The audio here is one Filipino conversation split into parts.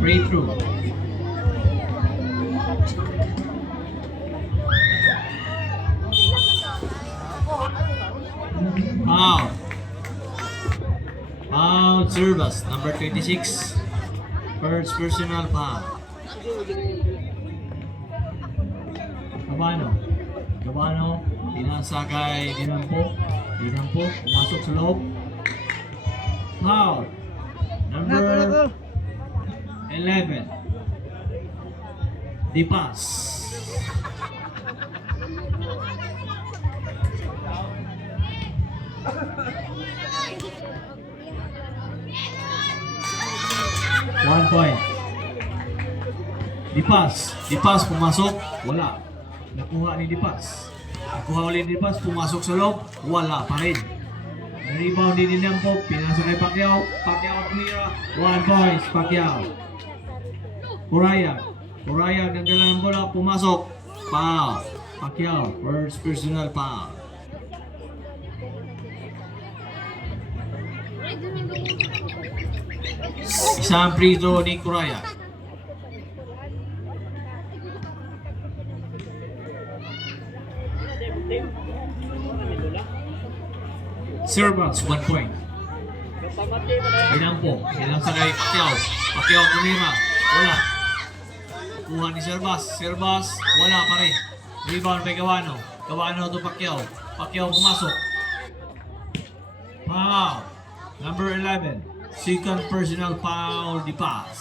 Free throw. Foul. Foul Service, number 26. First personal foul. Gabano, pinasa kay Dinampo, pumasok sa loob. Foul. Number 11. Dipas. One point. Dipas pumasok, wala. Nakuha ni Dipas. Nakuha ulit ni Dipas, pumasok sa loob, wala pa rin. Rebound din ni Nampo, pinasok kay Pacquiao. Pacquiao tumira. 1 point, Pacquiao. Kurayag nagdala ng bola, pumasok. Foul. Pacquiao, first personal foul. Isang free throw ni Kurayag. Servants, 1 point. Dinampo, sa kay Pacquiao. Pacquiao tumira, wala. Kuha ni Servas, wala pa rin. Rebound kay Gawano to Pacquiao. Pacquiao pumasok. Foul. Number 11. Second personal foul, Dipas.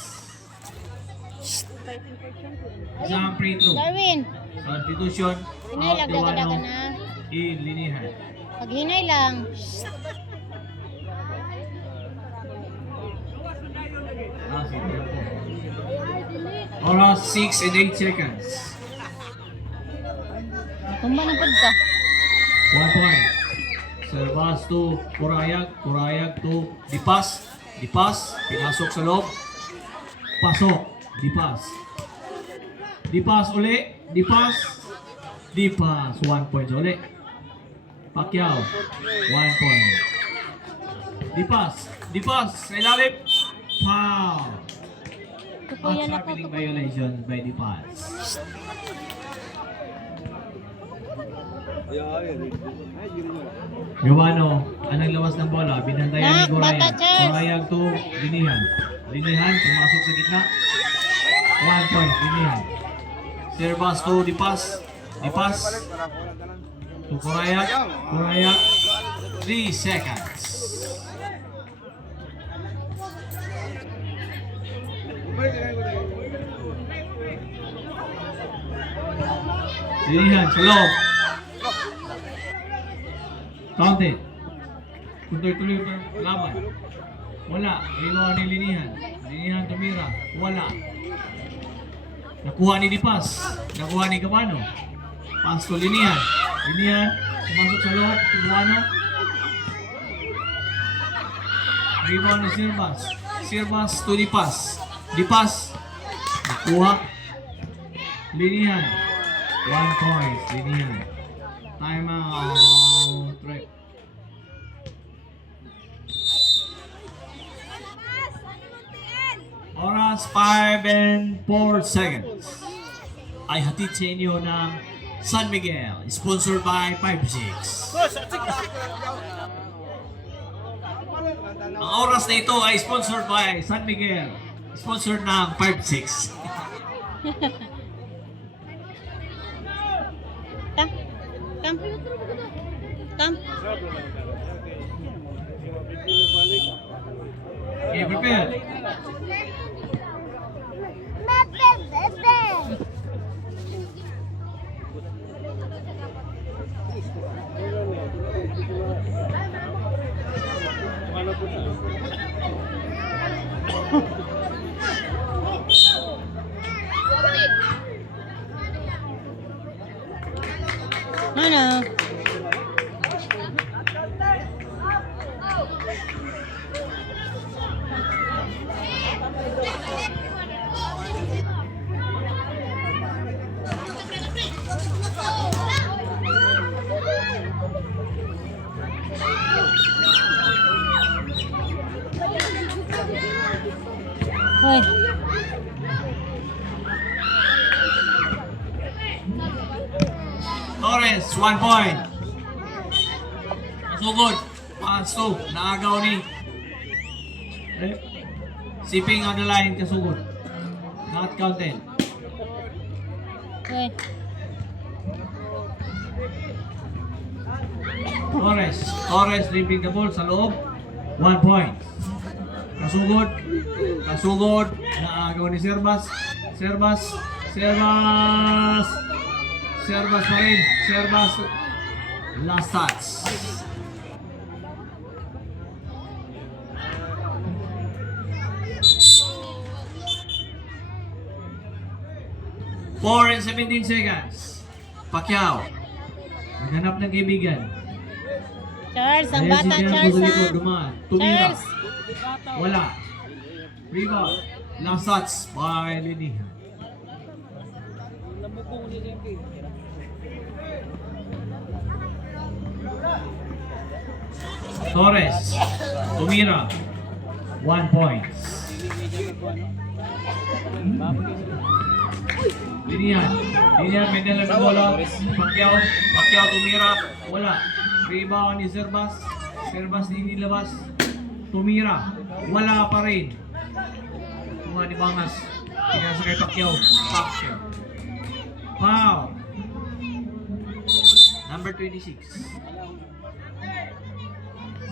Isang free throw. Darwin, Substitution, hinay out lang Gawano, na. ilinihan. Paghinay lang. Oras 6 and 8 seconds. Kumba na pod ka. 1 point. Servas to Kurayag to Dipas. Pinasok sa loob. Pasok. Dipas uli. Dipas. 1 point uli. Pacquiao. 1 point. Dipas. Sa ilalim. Foul. Tukuyan ako. Tackling violation by Dipas. Giovano, anong lawas ng bola? Binantayan ni Kurayag. Kurayag to Linihan. Pumasok sa gitna. 1 point, Linihan. Servas to Dipas. To Kurayag. 3 seconds. Linihan, sa loob. Counted. Tuloy-tuloy yung laban. Wala. Iluwa ni Linihan. Linihan tumira. Wala. Nakuha ni Dipas. Nakuha ni Gabano. Pass to Linihan. Pumasok sa loob. Gabano. Rebound ni Servas to Dipas. Nakuha. Linihan. 1 point. Linihan. Time out. Right. Oras 5 and 4 seconds. Ay hatid sa inyo ng San Miguel. Sponsored by 5-6. Ang oras na ito ay sponsored by San Miguel. Sponsored ng 5-6. Tam. Okay, prepare. Ano? Hoy. Torres, 1 point. Sugod. Pass to. Naagaw ni. Sipping on the line, kasugod. Not counted. Hoy. Torres dribbling the ball sa loob. 1 point. Kasugod. Naagaw ni Servas. Servas pa rin. Last touch. Four and 17 seconds. Pacquiao. Naghanap ng kaibigan. Charles, ang Ayan bata, si Jan Charles, sa ha? likod, dumaan. Tumira. Charles. Wala. Rebound. Last touch by Lini. Torres. Tumira. 1 point. Linian, may dala ng bola. Pacquiao tumira. Wala. Rebound ni Servas nilabas. Tumira. Wala pa rin. Mga ni Bangas. Pinasa kay Pacquiao. Foul. Number 26.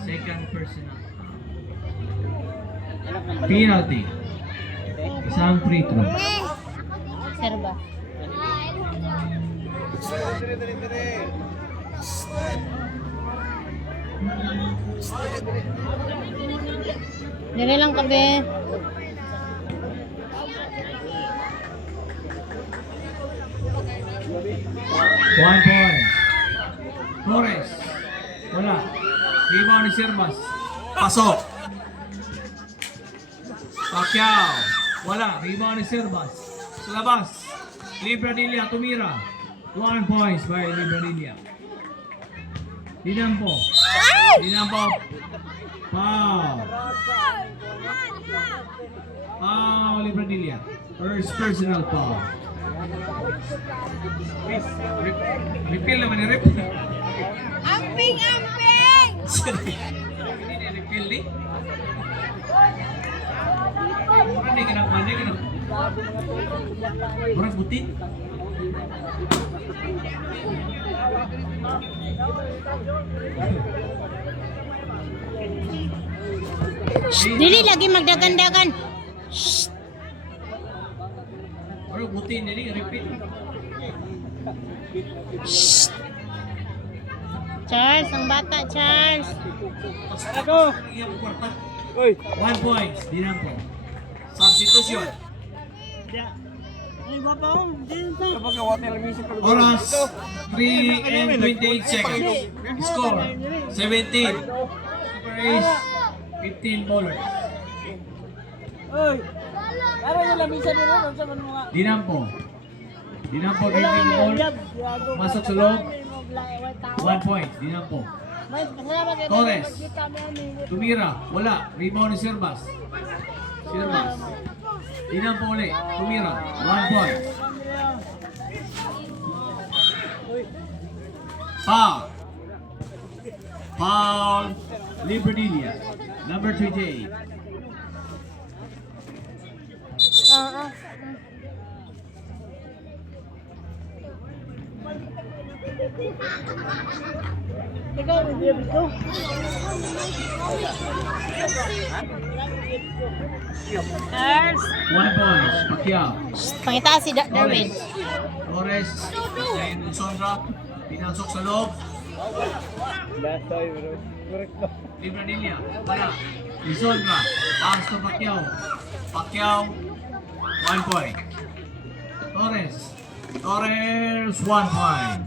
Second personal. Penalty. Isang free throw. Serba. Dali lang kabe. One point. Torres. Wala. Rebound ni Servas. Pasok. Pacquiao. Wala. Rebound ni Servas. Sa labas. Libradilla tumira. 1 points by Libradilla. Dinampo. Foul. Libradilla. First personal foul. Refill naman ni Rip. Amping! Hindi ni refill ni. Murang ka na. Murang buti. Dili lagi magdagan-dagan. Murang buti ni refill. Charles, ang bata, Charles. Ako. Iyang kwarta. 1 point. Dinampo. Substitution. Oras 3 and 28 seconds. Score 17. Super Ace 15 bowlers. Dinampo dribbling ball. Masok sa loob. 1 point. Dinampo. Torres. Tumira. Wala. Rebound ni Servas. Dinampo ulit. Tumira. 1 point. Foul. Libradilla. Number 28. Ikaw, review ko. Charles. 1 point. Pacquiao. Pakita si Darwin. Torres. Then Sondra. Pinasok sa loob. Libradilla. Wala. Sondra. Pass to Pacquiao. 1 point. Torres. 1 point.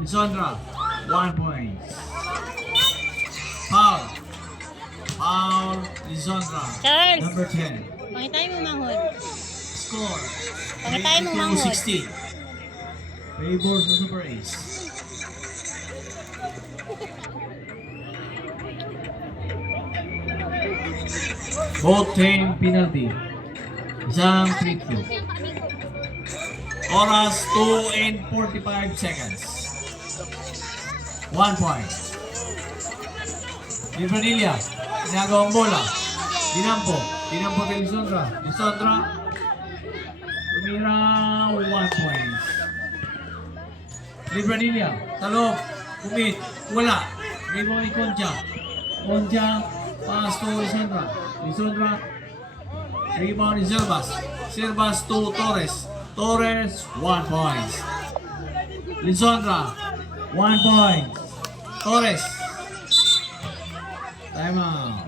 Lisandra, 1 point. Foul, Lisandra. Charles. Number 10. Pangitay mo manghod. Score. Pangitay mo manghod. 16. Favors the Super Ace. Both team penalty. Isang free throw. Oras 2 and 45 seconds. 1 point. Libranilia, ginagawang bola. Dinampo kay Lisandra. Lisandra, tumira 1 point. Libranilia, talok, kumit, wala. Rebound ni Concha. Concha, pass to Lisandra. Lisandra, rebound ni Selvas. Selvas to Torres. Torres, 1 point. Lisandra, 1 point. Torres. Time out.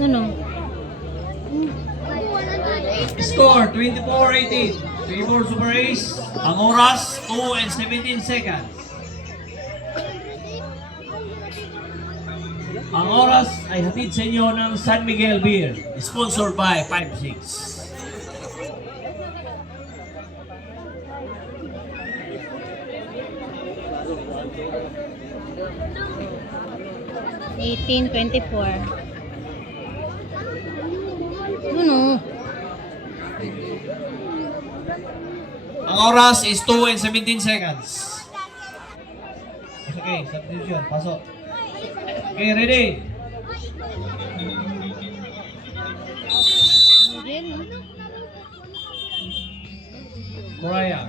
No. Score 24-18. Favor Super Ace. Ang oras 2 and 17 seconds. Ang oras ay hatid sa inyo ng San Miguel Beer. Sponsored by 5-6. 18:24. No. Ang oras is 2 and 17 seconds. Okay, substitution. Pasok. Okay, ready? Coraya.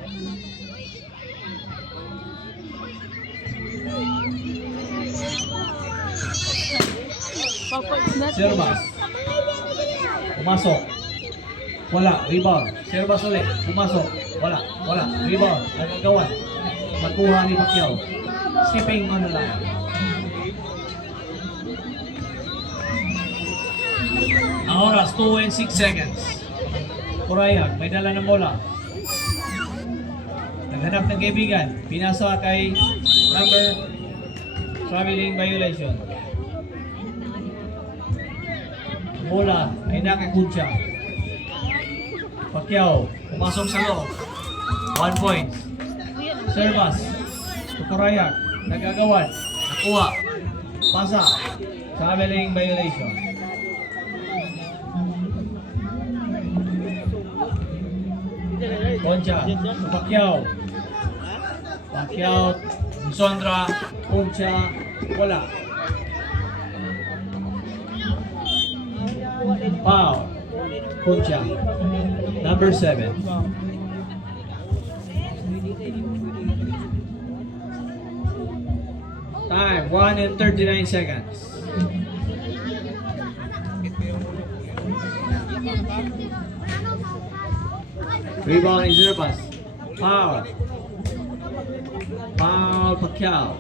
Servas. Pumasok. Wala. Rebound. Servas ulit. Pumasok. Wala. Rebound. Nagagawan. Nakuha ni Pacquiao. Skipping on the line. Ang oras, 2 and 6 seconds. Coraya, may dala ng bola. Naghanap ng kaibigan. Pinasa kay number traveling violation. Bola ay nakakutsa. Pacquiao, pumasok sa loob. 1 point. Servas. Coraya, nagagawan. Nakuha. Pasa. Traveling violation. Concha, Pacquiao. Lisandra, Concha, wala. Foul. Concha, number 7. Time, 1 and 39 seconds. Rebound is Servas. Foul. Pacquiao.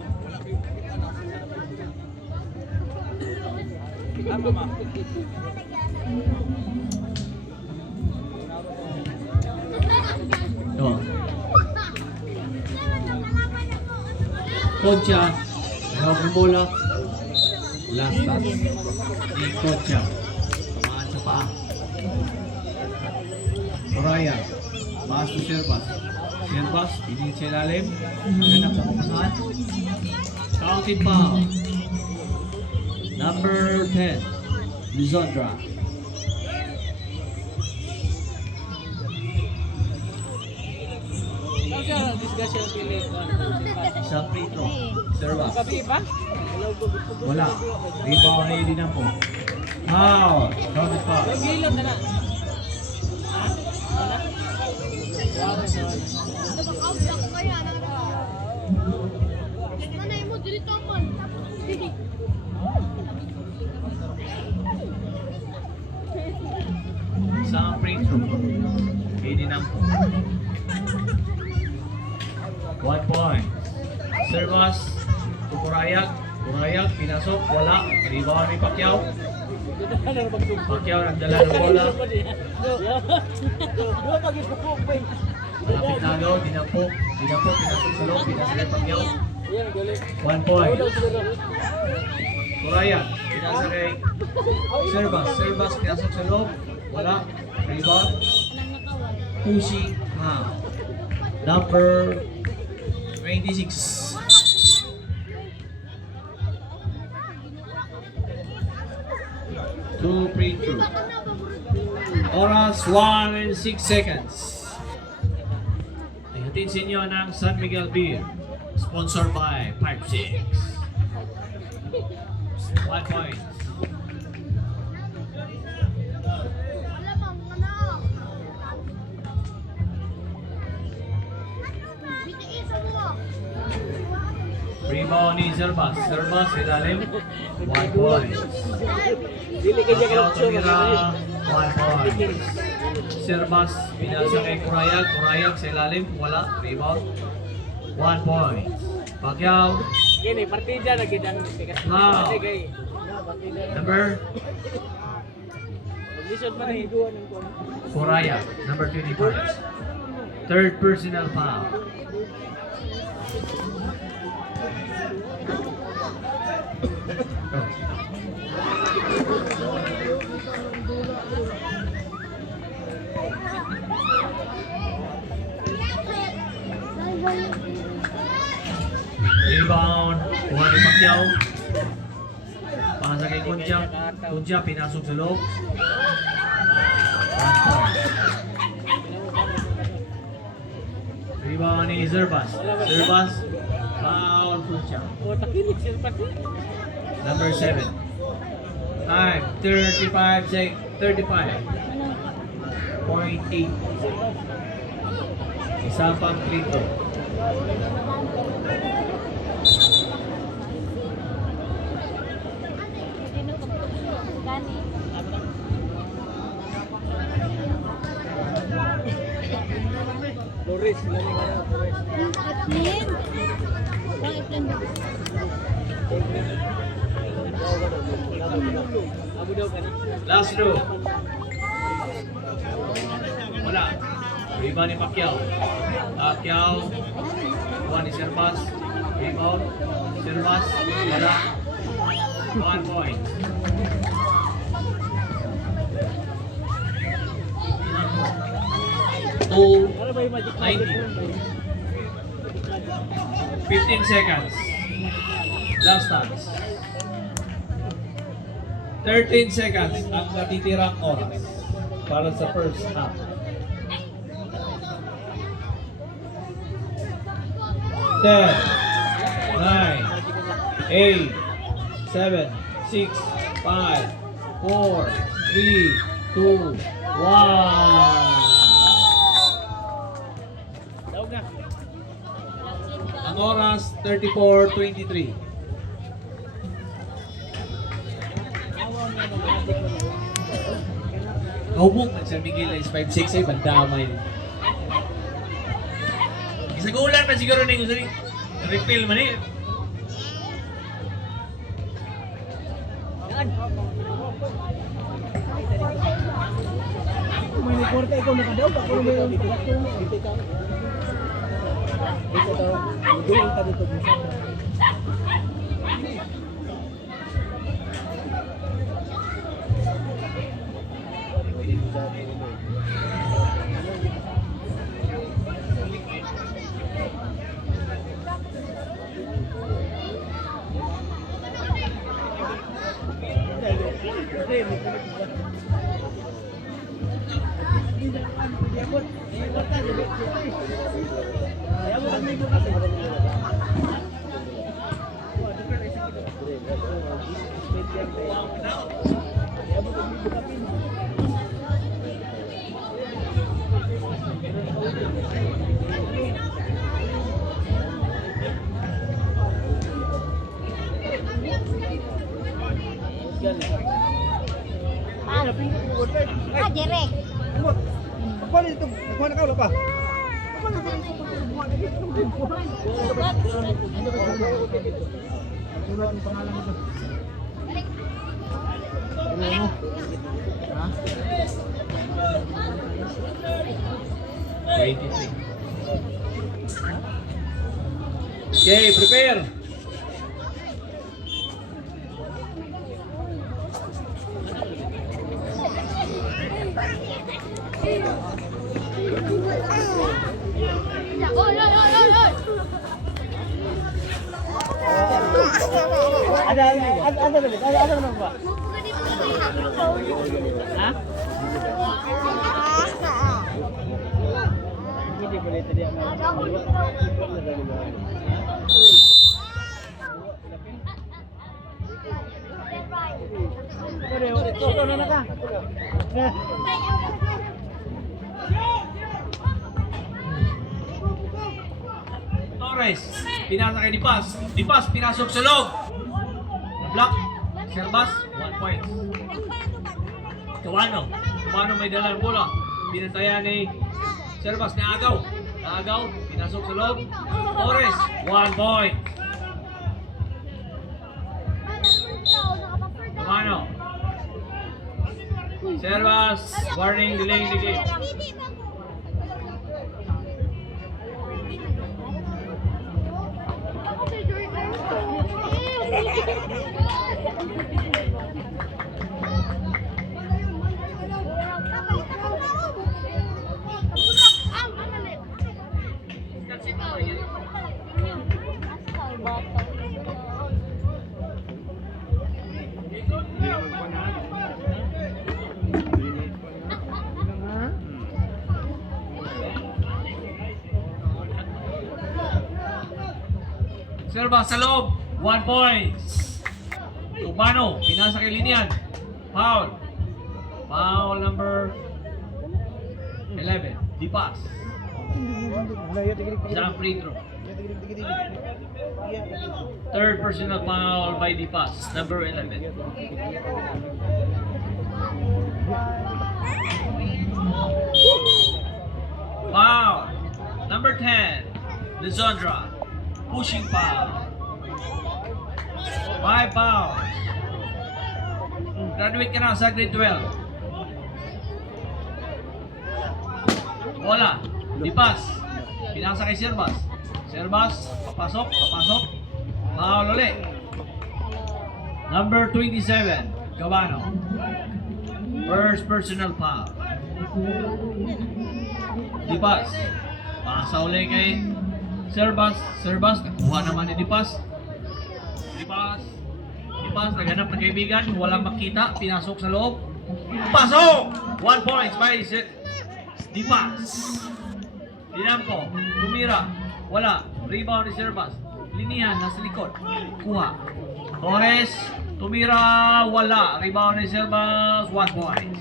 Oh. Concha. Ayaw ng bola. Last touch. Ni Concha. Tamaan sa paa. Coraya. Pass to Servas. Servas, pinit sa ilalim. Hanap sa pumasahan. Counted foul. Number 10. Lisandra. Isang free throw. Servas. Wala. Rebound na yun po. Foul. Counted foul. Isang free throw. Idinampo. 1 point. Servas. Coraya, pinasok. Wala. Rebound ni Pacquiao. Pacquiao nagdala ng bola. Malapit na agaw. Dinampo. Pinasok sa loob. Pinasok ni Pacquiao. 1 point. Coraya. pinasa kay Servas. Servas, pinasok sa loob. Wala. Rebound. Pushing. Number 26. Two free throw. Oras 1 and 6 seconds. Ihatid sa inyo ng San Miguel Beer. Sponsored by 5-6. 1 point. Rebound ni Servas. Servas, ilalim. 1 point. Pagkaw tumira, 1 point. Servas, pinasa kay Kurayag. Kurayag sa ilalim. Wala. Rebound. 1 point. Pagkaw. Gini, partida lagi dan Wow. Number lisod man ni duwa ng kon. Kurayag. Number 25. Third personal foul. Rebound, kuha ni Pacquiao. Pasa kay Kunja. Kunja pinasok sa loob. 1 point. Rebound ni Servas. Servas, foul Kunja. O takinig siya pati. Number 7. Time, 35.8. Isa pang free throw. Flores, lani nga na Flores. Itlin. Ang itlin ba? Abu daw kani. Last row. Wala. Rebound ni Pacquiao. Pacquiao. Kuha ni Servas. Rebound. Servas. Wala. 1 point. Ano ba yung magic 90. 15 seconds. Last dance. 13 seconds ang natitirang oras para sa first half. 10, 9, 8, 7, 6, 5, 4, 3, 2, 1. Daog na. Ang oras, 34:23. Hubog na Sir Miguel is 5'6" ay bandamay. Isagulan pa siguro na yung gusto ni refill man eh. May reporta ikaw nakadaog ako may yung pagkakto mo. Dito daw, duol ta dito sa. Ah, direct. Kuha dito, kuha na ka pa. Okay, prepare. Ada naman ba? Ha? Hindi pala ito di ako. Ito na ka. Torres, pinasa kay Dipas. Dipas, pinasok sa loob. Block. Serbas, 1 point. Cubano. Cubano may dalang bola. Binantayan ni Serbas na agaw. Naagaw, pinasok sa loob. Torres, 1 point. Cubano. Serbas, warning, delaying the game. Serba sa loob, 1 point. Cubano, pinasa kay Linian. Foul. Foul number 11. Dipas. Isang free throw. Third personal foul by Dipas, number 11. Foul. Number 10. Lisandra. Pushing foul. 5 fouls. Graduate ka na sa grade 12. Wala. Dipas. Pinasa kay Serbas. Serbas. Papasok. Papasok. Foul ulit. Number 27. Cubano. First personal foul. Dipas. Pasa ulit kay Serbas. Serbas. Nakuha naman ni Dipas. Dipas. Dipas. Naghanap ng kaibigan. Walang makita. Pinasok sa loob. Pasok! 1 point by Dipas. Dinampo. Tumira. Wala. Rebound ni Serbas. Linihan. Nasa likod. Kuha. Torres. Tumira. Wala. Rebound ni Serbas. 1 point.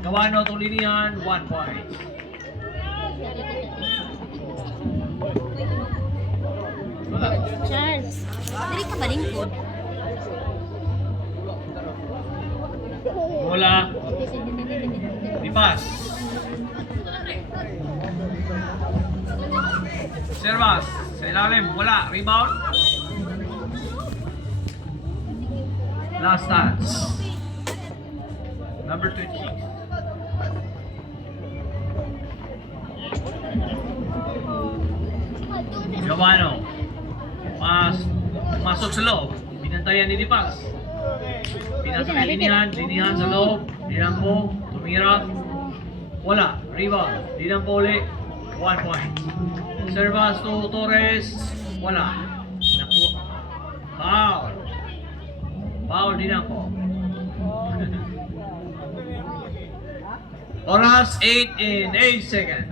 Cubano itong linihan. 1 point. Wala. Charles, dali ka balingkod. Wala. Dipas. Serbas. Sa ilalim. Wala. Rebound. Last touch. Number 20. Cubano. Masok sa loob. Binantayan ni Dipas. Pinasok kay Linihan. Linihan sa loob. Dinampo. Tumira. Wala. Rebound. Dinampo ulit. 1 point. Serbas to Torres. Wala. Naku. Foul. Foul Dinampo. Oras 8 in 8 seconds.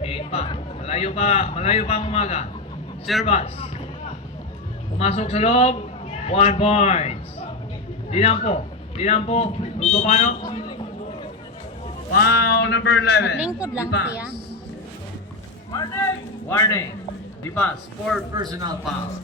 8 pa. Malayo pa ang umaga. Serbas. Pumasok sa loob. 1 point. Dinampo. Dinampo. Cubano. Foul number 11. Lingkod lang Dipas. siya. Warning. Dipas. Fourth personal foul.